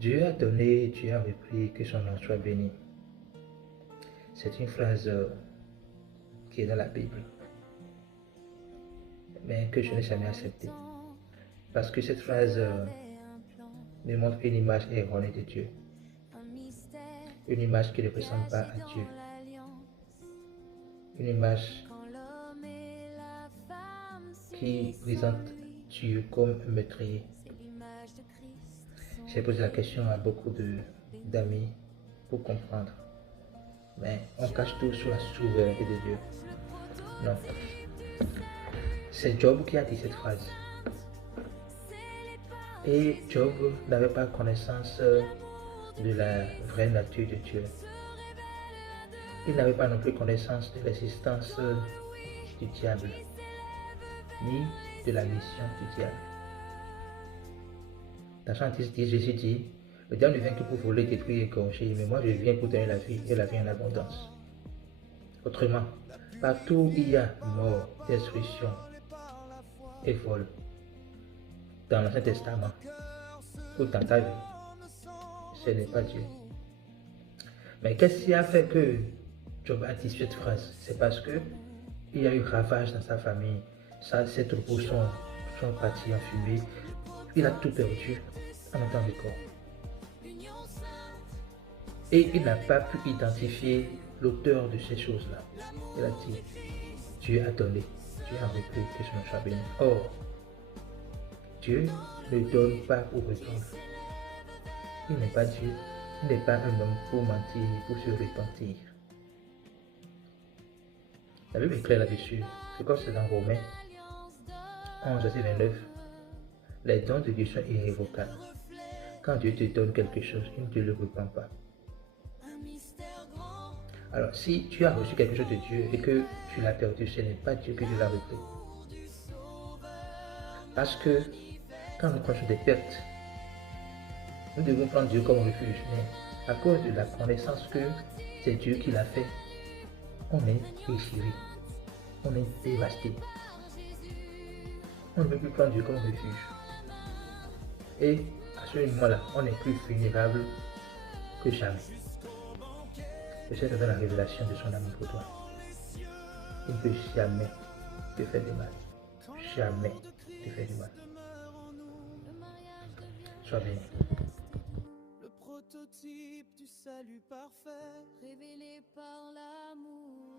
Dieu a donné, Dieu a repris, que son nom soit béni. C'est une phrase qui est dans la Bible, mais que je n'ai jamais acceptée. Parce que cette phrase me montre une image erronée de Dieu. Une image qui ne ressemble pas à Dieu. Une image qui présente Dieu comme un meurtrier. J'ai posé la question à beaucoup d'amis pour comprendre. Mais on cache tout sous la souveraineté de Dieu. Non. C'est Job qui a dit cette phrase. Et Job n'avait pas connaissance de la vraie nature de Dieu. Il n'avait pas non plus connaissance de l'existence du diable, ni de la mission du diable. Dans Jean 10, Jésus dit, le diable ne vient que pour voler, détruire et égorger, mais moi je viens pour donner la vie et la vie en abondance. Autrement, partout où il y a mort, destruction et vol, dans l'Ancien Testament, ou dans ta vie, ce n'est pas Dieu. Mais qu'est-ce qui a fait que Job a dit cette phrase? C'est parce que il y a eu ravage dans sa famille, ses troupeaux sont partis en fumée, il a tout perdu en un temps de corps. Et il n'a pas pu identifier l'auteur de ces choses-là. Il a dit, Dieu a donné, Dieu a repris, que son nom soit béni. Or, Dieu ne donne pas pour reprendre. Il n'est pas Dieu, il n'est pas un homme pour mentir, pour se repentir. La Bible est claire là-dessus. C'est comme c'est dans Romains 11, verset 29. Les dons de Dieu sont irrévocables. Quand Dieu te donne quelque chose, il ne te le reprend pas. Alors, si tu as reçu quelque chose de Dieu et que tu l'as perdu, ce n'est pas Dieu que Dieu l'a repris. Parce que quand nous prenons des pertes, nous devons prendre Dieu comme refuge. Mais à cause de la connaissance que c'est Dieu qui l'a fait, on est déchiré, on est dévasté. On ne peut plus prendre Dieu comme refuge. Et à ce moment-là, on est plus vulnérable que jamais. Je sais que dans la révélation de son amour pour toi, il ne peut jamais te faire du mal. Jamais te faire du mal. Sois béni. Le prototype du salut parfait, révélé par l'amour.